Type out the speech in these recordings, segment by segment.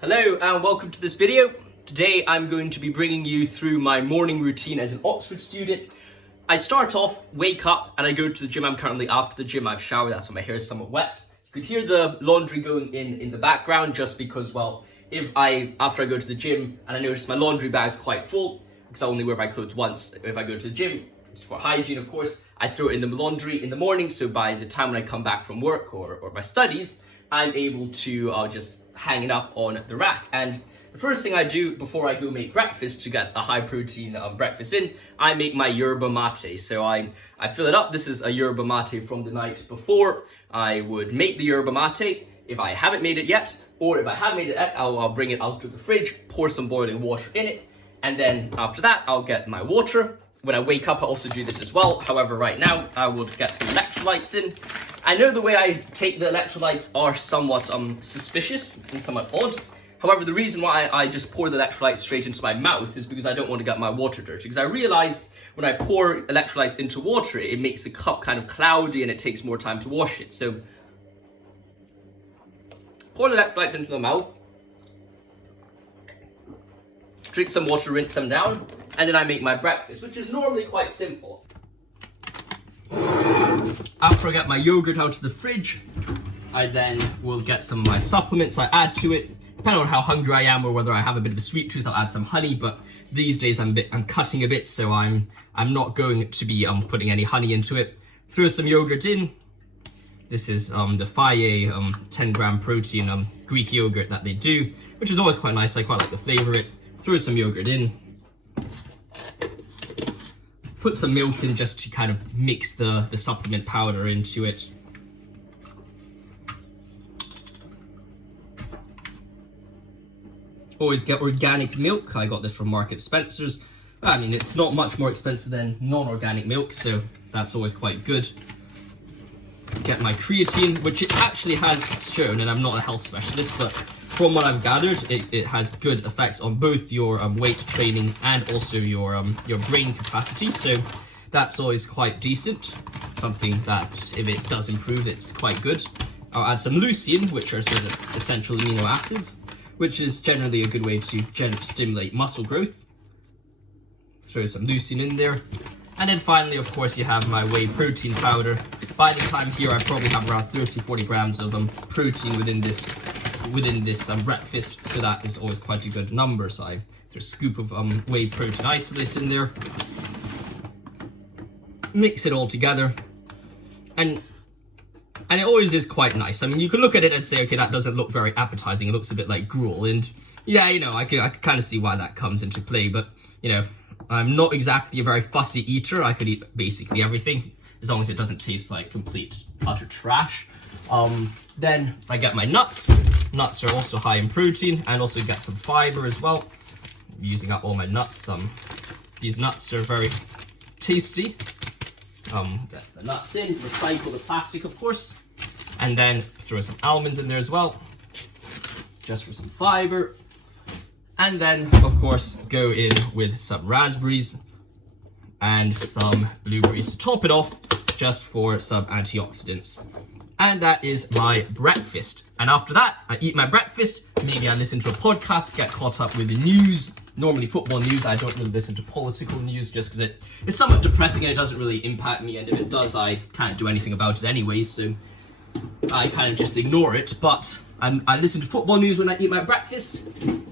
Hello and welcome to this video. Today I'm going to be bringing you through my morning routine as an Oxford student. I start off, wake up, and I go to the gym. I'm currently after the gym. I've showered, that's why my hair is somewhat wet. You could hear the laundry going in the background just because, well, after I go to the gym and I notice my laundry bag's quite full, because I only wear my clothes once if I go to the gym, for hygiene of course, I throw it in the laundry in the morning, so by the time when I come back from work or my studies, I'm able to just hang it up on the rack. And the first thing I do before I go make breakfast to get a high protein breakfast in, I make my yerba mate. So I fill it up. This is a yerba mate from the night before. I would make the yerba mate if I haven't made it yet, or if I have made it yet, I'll bring it out to the fridge, pour some boiling water in it, and then after that I'll get my water. When I wake up I also do this as well. However, right now I will get some electrolytes in. I know the way I take the electrolytes are somewhat suspicious and somewhat odd. However, the reason why I just pour the electrolytes straight into my mouth is because I don't want to get my water dirty. Because I realize when I pour electrolytes into water, it makes the cup kind of cloudy and it takes more time to wash it. So, pour the electrolytes into the mouth, drink some water, rinse them down, and then I make my breakfast, which is normally quite simple. After I get my yogurt out of the fridge, I then will get some of my supplements. I add to it, depending on how hungry I am or whether I have a bit of a sweet tooth, I'll add some honey. But these days I'm cutting a bit, so I'm not going to be putting any honey into it. Throw some yogurt in. This is the Faye 10 gram protein Greek yogurt that they do, which is always quite nice. I quite like the flavour of it. Throw some yogurt in. Put some milk in just to kind of mix the supplement powder into it. Always get organic milk. I got this from Market Spencer's. I mean, it's not much more expensive than non-organic milk, so that's always quite good. Get my creatine, which it actually has shown, and I'm not a health specialist, but from what I've gathered, it has good effects on both your weight training and also your brain capacity. So that's always quite decent. Something that, if it does improve, it's quite good. I'll add some leucine, which are sort of essential amino acids, which is generally a good way to stimulate muscle growth. Throw some leucine in there. And then finally, of course, you have my whey protein powder. By the time here, I probably have around 30-40 grams of protein within this breakfast, so that is always quite a good number. So I throw a scoop of whey protein isolate in there, mix it all together, and it always is quite nice. I mean, you can look at it and say, okay, that doesn't look very appetizing. It looks a bit like gruel, and yeah, you know, I could kind of see why that comes into play. But you know, I'm not exactly a very fussy eater. I could eat basically everything as long as it doesn't taste like complete utter trash. Then I get my nuts. Nuts are also high in protein and also get some fiber as well. I'm using up all my nuts. These nuts are very tasty. Get the nuts in, recycle the plastic of course, and then throw some almonds in there as well, just for some fiber. And then of course go in with some raspberries and some blueberries to top it off, just for some antioxidants. And that is my breakfast. And after that, I eat my breakfast. Maybe I listen to a podcast, get caught up with the news. Normally football news. I don't really listen to political news just because it's somewhat depressing and it doesn't really impact me. And if it does, I can't do anything about it anyway. So I kind of just ignore it. But I listen to football news when I eat my breakfast.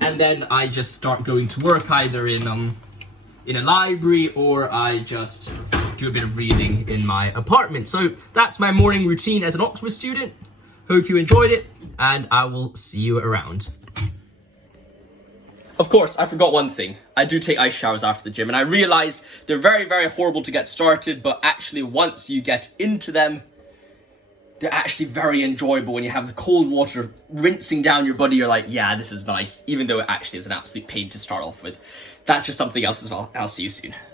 And then I just start going to work either in a library, or I just do a bit of reading in my apartment. So that's my morning routine as an Oxford student. Hope you enjoyed it, and I will see you around. Of course, I forgot one thing. I do take ice showers after the gym, and I realized they're very, very horrible to get started, but actually once you get into them, they're actually very enjoyable. When you have the cold water rinsing down your body, you're like, yeah, this is nice, even though it actually is an absolute pain to start off with. That's just something else as well. I'll see you soon.